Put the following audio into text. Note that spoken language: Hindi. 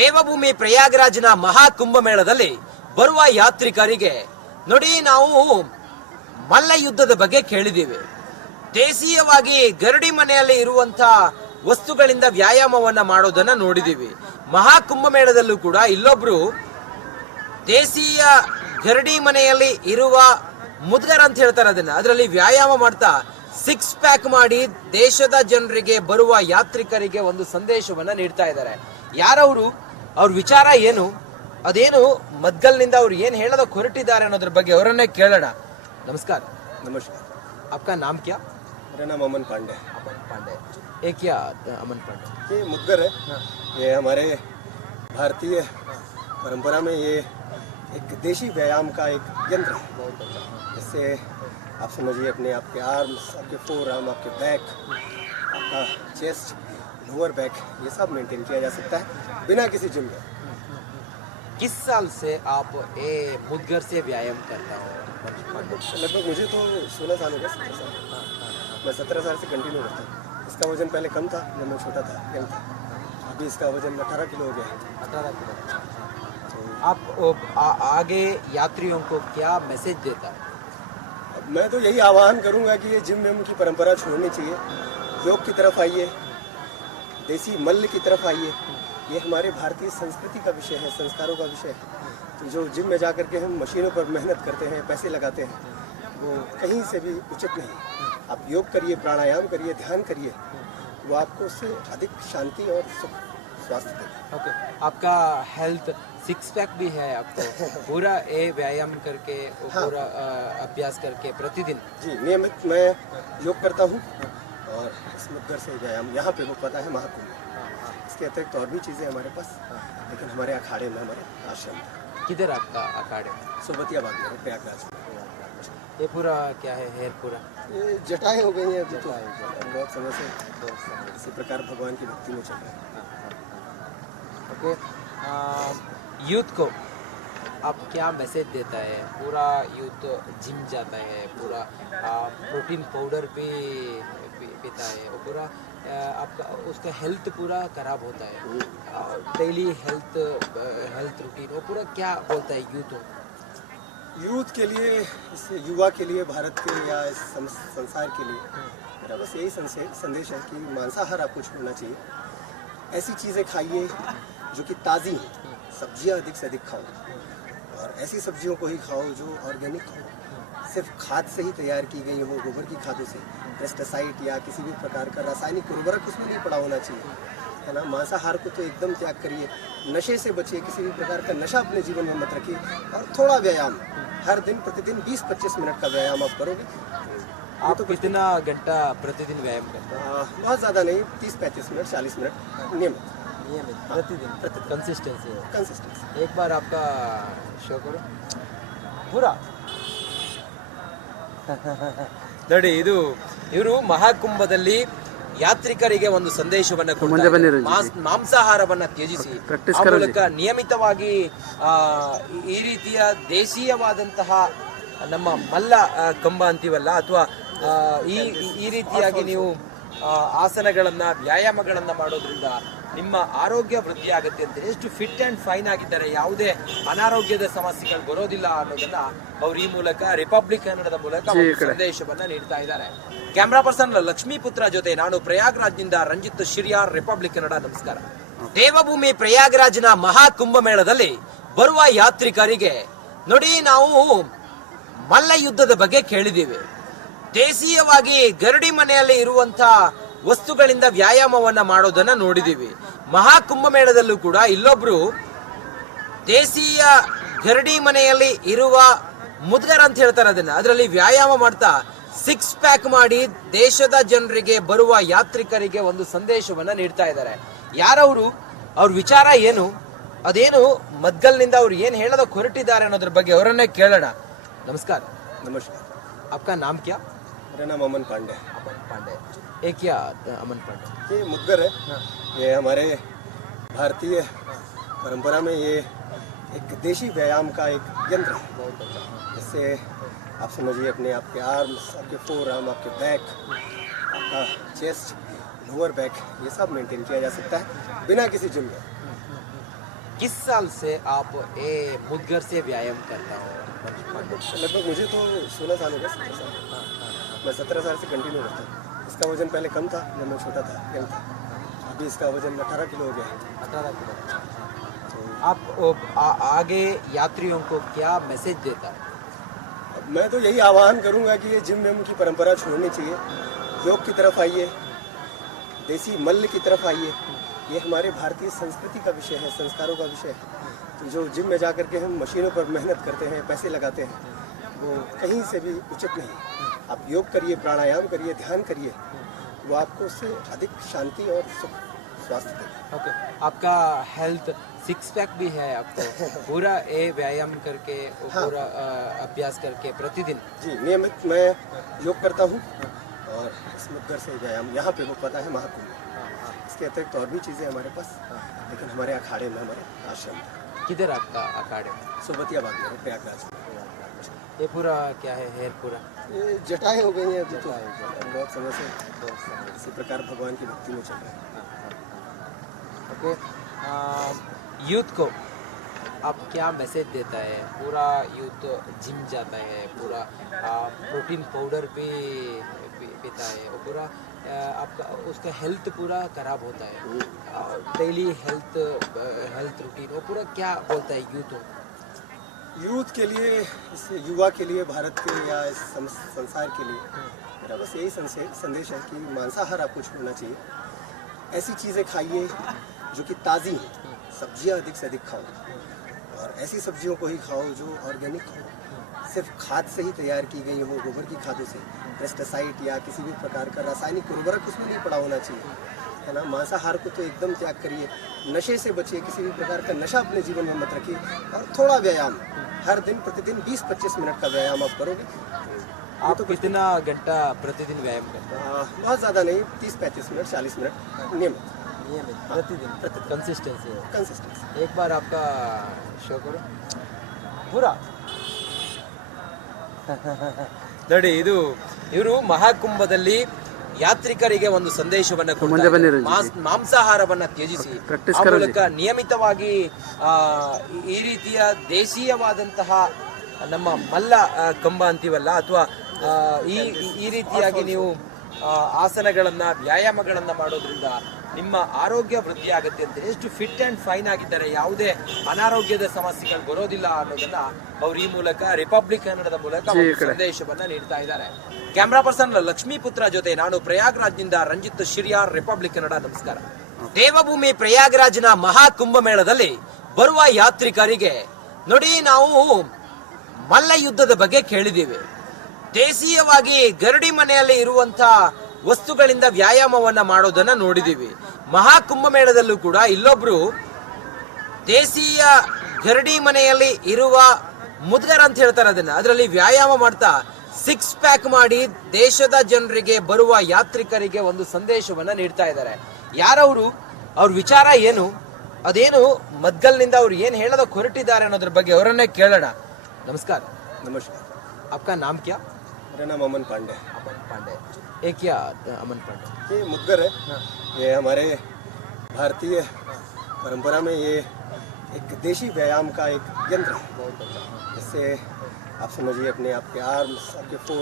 ದೇವಭೂಮಿ ಪ್ರಯಾಗರಾಜ್ನ ಮಹಾ ಕುಂಭಮೇಳದಲ್ಲಿ ಬರುವ ಯಾತ್ರಿಕರಿಗೆ ನೋಡಿ, ನಾವು ಮಲ್ಲ ಯುದ್ಧದ ಬಗ್ಗೆ ಕೇಳಿದ್ದೀವಿ. ದೇಶೀಯವಾಗಿ ಗರಡಿ ಮನೆಯಲ್ಲಿ ಇರುವಂತಹ ವಸ್ತುಗಳಿಂದ ವ್ಯಾಯಾಮವನ್ನ ಮಾಡೋದನ್ನ ನೋಡಿದೀವಿ. ಮಹಾ ಕುಂಭಮೇಳದಲ್ಲೂ ಕೂಡ ಇಲ್ಲೊಬ್ರು ದೇಶೀಯ ಗರಡಿ ಮನೆಯಲ್ಲಿ ಇರುವ ಮುದ್ಗರ್ ಅಂತ ಹೇಳ್ತಾರೆ, ಅದರಲ್ಲಿ ವ್ಯಾಯಾಮ ಮಾಡ್ತಾ 6 ಪ್ಯಾಕ್ ಮಾಡಿ ದೇಶದ ಜನರಿಗೆ ಬರುವ ಯಾತ್ರಿಕರಿಗೆ ಒಂದು ಸಂದೇಶವನ್ನ ನೀಡ್ತಾ ಇದ್ದಾರೆ. ಯಾರವರು, ಅವ್ರ ವಿಚಾರ ಏನು, ಅದೇನು ಮದ್ಗಲ್ನಿಂದ ಅವ್ರು ಏನ್ ಹೇಳೋದಕ್ಕೆ ಹೊರಟಿದ್ದಾರೆ ಅನ್ನೋದ್ರ ಬಗ್ಗೆ ಅವರನ್ನೇ ಕೇಳೋಣ. ನಮಸ್ಕಾರ. नमस्कार. आपका नाम क्या? मेरा नाम अमन पांडे. अमन पांडे. ये क्या अमन पांडे? ये मुद्गर है. ये हमारे भारतीय परंपरा में ये एक देशी व्यायाम का एक यंत्र है. इससे आप समझिए अपने आपके आर्म्स, आपके फोर आर्म, आपके बैक, आपका चेस्ट, लोअर बैक, ये सब मेंटेन किया जा सकता है बिना किसी जिम के. किस साल से आप ये मुद्गर से व्यायाम करता हो? लगभग मुझे तो 16 साल हो गए. 17 साल. मैं 17 साल से कंटिन्यू करता हूँ. इसका वजन पहले कम था जब मैं छोटा था, यंग था. अभी इसका वजन 18 किलो हो गया है. 18 किलो. आप आगे यात्रियों को क्या मैसेज देता है? मैं तो यही आह्वान करूंगा कि ये जिम विम की परंपरा छोड़नी चाहिए. योग की तरफ आइए, देसी मल्ल की तरफ आइए. ये हमारे भारतीय संस्कृति का विषय है, संस्कारों का विषय है. तो जो जिम में जाकर के हम मशीनों पर मेहनत करते हैं, पैसे लगाते हैं, वो कहीं से भी उचित नहीं. आप योग करिए, प्राणायाम करिए, ध्यान करिए, वो आपको उससे अधिक शांति और सुख स्वास्थ्य देगा. ओके. आपका हेल्थ 6 पैक भी है आपको? पूरा ये व्यायाम करके पूरा अभ्यास करके प्रतिदिन? जी, नियमित मैं योग करता हूँ और इस मुद्गर से व्यायाम यहाँ पे वो पता है महाकुंभ. इसके अतिरिक्त और भी चीज़ें हमारे पास, लेकिन हमारे अखाड़े में, हमारे आश्रम में. किधर आपका अखाड़े? सोबतिया बाग में, प्रयागराज में. ये पूरा क्या है, हेयर पूरा? ये जटाएं हो गई हैं अभी तो. बहुत समय से इसी प्रकार भगवान की भक्ति में चल रहा है. ओके. यूथ को आप क्या मैसेज देता है? पूरा यूथ जिम जाता है, पूरा प्रोटीन पाउडर भी पीता है, और पूरा आपका उसका हेल्थ पूरा खराब होता है. डेली हेल्थ रूटीन वो पूरा क्या बोलता है यूथ के लिए, इस युवा के लिए, भारत के या इस संसार के लिए मेरा बस यही संदेश है कि मांसाहार आपको छोड़ना चाहिए. ऐसी चीज़ें खाइए जो कि ताज़ी हैं. सब्जियां अधिक से अधिक खाओ, और ऐसी सब्जियों को ही खाओ जो ऑर्गेनिक हो, सिर्फ खाद से ही तैयार की गई हो, गोबर की खादों से. पेस्टिसाइड या किसी भी प्रकार का रासायनिक उर्वरक उसमें नहीं पड़ा होना चाहिए, है ना. मांसाहार को तो एकदम त्याग करिए. नशे से बचिए, किसी भी प्रकार का नशा अपने जीवन में मत रखिए. और थोड़ा व्यायाम हर दिन, प्रतिदिन 20-25 मिनट का व्यायाम आप करोगे. आप तो कितना घंटा प्रतिदिन व्यायाम करते हैं? बहुत ज़्यादा नहीं, 30-35 मिनट, 40 मिनट नियमित प्रतिदिन. कंसिस्टेंसी. एक बार आपका शो करो पूरा. ನೋಡಿ, ಇವರು ಮಹಾಕುಂಭದಲ್ಲಿ ಯಾತ್ರಿಕರಿಗೆ ಒಂದು ಸಂದೇಶವನ್ನ ಕೊಡ್ತಾರೆ. ಮಾಂಸಾಹಾರವನ್ನ ತ್ಯಜಿಸಿ ಆ ಮೂಲಕ ನಿಯಮಿತವಾಗಿ ಈ ರೀತಿಯ ದೇಶೀಯವಾದಂತಹ ನಮ್ಮ ಮಲ್ಲ ಕಂಬ ಅಂತೀವಲ್ಲ, ಅಥವಾ ಈ ರೀತಿಯಾಗಿ ನೀವು ಆಸನಗಳನ್ನ, ವ್ಯಾಯಾಮಗಳನ್ನ ಮಾಡೋದ್ರಿಂದ ನಿಮ್ಮ ಆರೋಗ್ಯ ವೃದ್ಧಿ ಆಗುತ್ತೆ ಅಂತ. ಎಷ್ಟು ಫಿಟ್ ಅಂಡ್ ಫೈನ್ ಆಗಿದ್ದಾರೆ, ಯಾವುದೇ ಅನಾರೋಗ್ಯದ ಸಮಸ್ಯೆಗಳು ಬರೋದಿಲ್ಲ ಅನ್ನೋದನ್ನ ಅವ್ರು ಈ ಮೂಲಕ ರಿಪಬ್ಲಿಕ್ ಕನ್ನಡದ ಮೂಲಕ ಒಂದು ಸಂದೇಶವನ್ನ ನೀಡ್ತಾ ಇದ್ದಾರೆ. ಕ್ಯಾಮ್ರಾ ಪರ್ಸನ್ ಲಕ್ಷ್ಮೀಪುತ್ರ ಜೊತೆ ನಾನು ಪ್ರಯಾಗ್ರಾಜ್ನಿಂದ ರಂಜಿತ್ ಶಿರ್ಯಾರ್, ರಿಪಬ್ಲಿಕ್ ಕನ್ನಡ. ನಮಸ್ಕಾರ. ದೇವಭೂಮಿ ಪ್ರಯಾಗರಾಜ್ನ ಮಹಾ ಕುಂಭಮೇಳದಲ್ಲಿ ಬರುವ ಯಾತ್ರಿಕರಿಗೆ ನೋಡಿ, ನಾವು ಮಲ್ಲ ಯುದ್ಧದ ಬಗ್ಗೆ ಕೇಳಿದ್ದೀವಿ. ದೇಶೀಯವಾಗಿ ಗರಡಿ ಮನೆಯಲ್ಲಿ ಇರುವಂತಹ ವಸ್ತುಗಳಿಂದ ವ್ಯಾಯಾಮವನ್ನ ಮಾಡೋದನ್ನ ನೋಡಿದೀವಿ. ಮಹಾ ಕುಂಭಮೇಳದಲ್ಲೂ ಕೂಡ ಇಲ್ಲೊಬ್ರು ದೇಶೀಯ ಗರಡಿ ಮನೆಯಲ್ಲಿ ಇರುವ ಮುದ್ಗರ್ ಅಂತ ಹೇಳ್ತಾರೆ, ಅದರಲ್ಲಿ ವ್ಯಾಯಾಮ ಮಾಡ್ತಾ 6 ಪ್ಯಾಕ್ ಮಾಡಿ ದೇಶದ ಜನರಿಗೆ ಬರುವ ಯಾತ್ರಿಕರಿಗೆ ಒಂದು ಸಂದೇಶವನ್ನ ನೀಡ್ತಾ ಇದ್ದಾರೆ. ಯಾರವರು, ಅವ್ರ ವಿಚಾರ ಏನು, ಅದೇನು ಮದ್ಗಲ್ನಿಂದ ಅವ್ರು ಏನ್ ಹೇಳೋದಕ್ಕೆ ಹೊರಟಿದ್ದಾರೆ ಅನ್ನೋದ್ರ ಬಗ್ಗೆ ಅವರನ್ನೇ ಕೇಳೋಣ. ನಮಸ್ಕಾರ. नमस्कार. आपका नाम क्या? मेरा नाम अमन पांडे. अमन पांडे. ये क्या अमन पांडे? ये मुद्गर है. ये हमारे भारतीय परंपरा में ये एक देशी व्यायाम का एक यंत्र है. इससे आप समझिए अपने आपके आर्म्स, आपके फोर आर्म, आपके बैक, आपका चेस्ट, लोअर बैक, ये सब मेंटेन किया जा सकता है बिना किसी जिम के. किस साल से आप ये मुद्गर से व्यायाम करता हो? लगभग मुझे तो 16 साल हो गए, 17 साल। मैं 17 साल से कंटिन्यू करता हूँ। इसका वजन पहले कम था जब मैं छोटा था, यंग था। अभी इसका वजन 18 किलो हो गया है। 18 किलो। आप आगे यात्रियों को क्या मैसेज देता है? मैं तो यही आह्वान करूंगा कि ये जिम विम की परंपरा छोड़नी चाहिए, योग की तरफ आइए, देसी मल्ल की तरफ आइए। ये हमारे भारतीय संस्कृति का विषय है, संस्कारों का विषय है। तो जो जिम में जा करके हम मशीनों पर मेहनत करते हैं, पैसे लगाते हैं, वो कहीं से भी उचित नहीं। आप योग करिए, प्राणायाम करिए, ध्यान करिए, वो आपको उससे अधिक शांति और सुख स्वास्थ्य देगा। ओके, आपका हेल्थ सिक्स पैक भी है आपको? पूरा ये व्यायाम करके पूरा अभ्यास करके प्रतिदिन? जी, नियमित मैं योग करता हूँ और इस मुद्गर से व्यायाम यहाँ पे वो पता है महाकुंभ में। इसके अतिरिक्त और भी चीज़ें हमारे पास, लेकिन हमारे अखाड़े में, हमारे आश्रम में। किधर आपका अखाड़े? सोबतियाबाद में, प्रयागराज में। ये पूरा क्या है, हेयर पूरा? ये जटाएं हो गई हैं अभी तो, बहुत समय से इसी प्रकार भगवान की भक्ति में चल रहे हैं। ओके, यूथ को आप क्या मैसेज देता है? पूरा यूथ जिम जाता है, पूरा प्रोटीन पाउडर भी पीता है, और पूरा आपका उसका हेल्थ पूरा खराब होता है, डेली हेल्थ रूटीन, वो पूरा क्या बोलता है यूथ? यूथ के लिए, इस युवा के लिए, भारत के या इस संसार के लिए मेरा बस यही संदेश है कि मांसाहार आपको छोड़ना चाहिए। ऐसी चीज़ें खाइए जो कि ताज़ी हैं, सब्जियां अधिक से अधिक खाओ, और ऐसी सब्जियों को ही खाओ जो ऑर्गेनिक हो, सिर्फ खाद से ही तैयार की गई हो, गोबर की खादों से। पेस्टिसाइड या किसी भी प्रकार का रासायनिक उर्वरक उसमें नहीं पड़ा होना चाहिए, है ना। मांसाहार को तो एकदम त्याग करिए, नशे से बचिए, किसी भी प्रकार का नशा अपने जीवन में मत रखिए, और थोड़ा व्यायाम हर दिन, प्रतिदिन 20-25 मिनट का व्यायाम आप करोगे। आप तो कितना घंटा प्रतिदिन व्यायाम करते हैं? बहुत ज़्यादा नहीं, 30-35 मिनट, 40 मिनट नियमित प्रतिदिन कंसिस्टेंसी है। कंसिस्टेंसी। एक बार आपका शो करो पूरा ನೋಡಿ, ಇವರು ಮಹಾಕುಂಭದಲ್ಲಿ ಯಾತ್ರಿಕರಿಗೆ ಒಂದು ಸಂದೇಶವನ್ನ ಕೊಡ್ತಾರೆ. ಮಾಂಸಾಹಾರವನ್ನ ತ್ಯಜಿಸಿ ಆ ಮೂಲಕ ನಿಯಮಿತವಾಗಿ ಈ ರೀತಿಯ ದೇಶೀಯವಾದಂತಹ ನಮ್ಮ ಮಲ್ಲ ಕಂಬ ಅಂತೀವಲ್ಲ, ಅಥವಾ ಈ ರೀತಿಯಾಗಿ ನೀವು ಆಸನಗಳನ್ನ, ವ್ಯಾಯಾಮಗಳನ್ನ ಮಾಡೋದ್ರಿಂದ ನಿಮ್ಮ ಆರೋಗ್ಯ ವೃದ್ಧಿ ಆಗುತ್ತೆ ಅಂತ, ಎಷ್ಟು ಫಿಟ್ ಅಂಡ್ ಫೈನ್ ಆಗಿದ್ದಾರೆ, ಯಾವುದೇ ಅನಾರೋಗ್ಯದ ಸಮಸ್ಯೆಗಳು ಬರೋದಿಲ್ಲ ಅನ್ನೋದನ್ನ ಅವ್ರು ಈ ಮೂಲಕ ರಿಪಬ್ಲಿಕ್ ಕನ್ನಡದ ಮೂಲಕ ಒಂದು ಸಂದೇಶವನ್ನ ನೀಡ್ತಾ ಇದ್ದಾರೆ. ಕ್ಯಾಮ್ರಾ ಪರ್ಸನ್ ಲಕ್ಷ್ಮೀಪುತ್ರ ಜೊತೆ ನಾನು ಪ್ರಯಾಗ್ರಾಜ್ನಿಂದ ರಂಜಿತ್ ಶಿರ್ಯಾರ್, ರಿಪಬ್ಲಿಕ್ ಕನ್ನಡ. ನಮಸ್ಕಾರ. ದೇವಭೂಮಿ ಪ್ರಯಾಗ್ರಾಜ್ನ ಮಹಾಕುಂಭ ಮೇಳದಲ್ಲಿ ಬರುವ ಯಾತ್ರಿಕರಿಗೆ ನೋಡಿ, ನಾವು ಮಲ್ಲ ಯುದ್ಧದ ಬಗ್ಗೆ ಕೇಳಿದ್ದೀವಿ. ದೇಶೀಯವಾಗಿ ಗರಡಿ ಮನೆಯಲ್ಲಿ ಇರುವಂತ ವಸ್ತುಗಳಿಂದ ವ್ಯಾಯಾಮವನ್ನ ಮಾಡೋದನ್ನ ನೋಡಿದೀವಿ. ಮಹಾಕುಂಭ ಮೇಳದಲ್ಲೂ ಕೂಡ ಇಲ್ಲೊಬ್ರು ದೇಶೀಯ ಗರಡಿ ಮನೆಯಲ್ಲಿ ಇರುವ ಮುದ್ಗರ್ ಅಂತ ಹೇಳ್ತಾರೆ ಅದನ್ನ, ಅದರಲ್ಲಿ ವ್ಯಾಯಾಮ ಮಾಡ್ತಾ 6 ಪ್ಯಾಕ್ ಮಾಡಿ ದೇಶದ ಜನರಿಗೆ, ಬರುವ ಯಾತ್ರಿಕರಿಗೆ ಒಂದು ಸಂದೇಶವನ್ನ ನೀಡ್ತಾ ಇದ್ದಾರೆ. ಯಾರವರು, ಅವ್ರ ವಿಚಾರ ಏನು, ಅದೇನು ಮದ್ಗಲ್ನಿಂದ ಅವ್ರು ಏನ್ ಹೇಳೋದಕ್ಕೆ ಹೊರಟಿದ್ದಾರೆ ಅನ್ನೋದ್ರ ಬಗ್ಗೆ ಅವರನ್ನೇ ಕೇಳೋಣ. ನಮಸ್ಕಾರ. नमस्कार। आपका नाम क्या? मेरा नाम अमन पांडे। अमन पांडे। ये क्या अमन पांडे? ये मुद्गर है। ये हमारे भारतीय परंपरा में ये एक देशी व्यायाम का एक यंत्र है। इससे आप समझिए अपने आपके आर्म्स, आपके फोर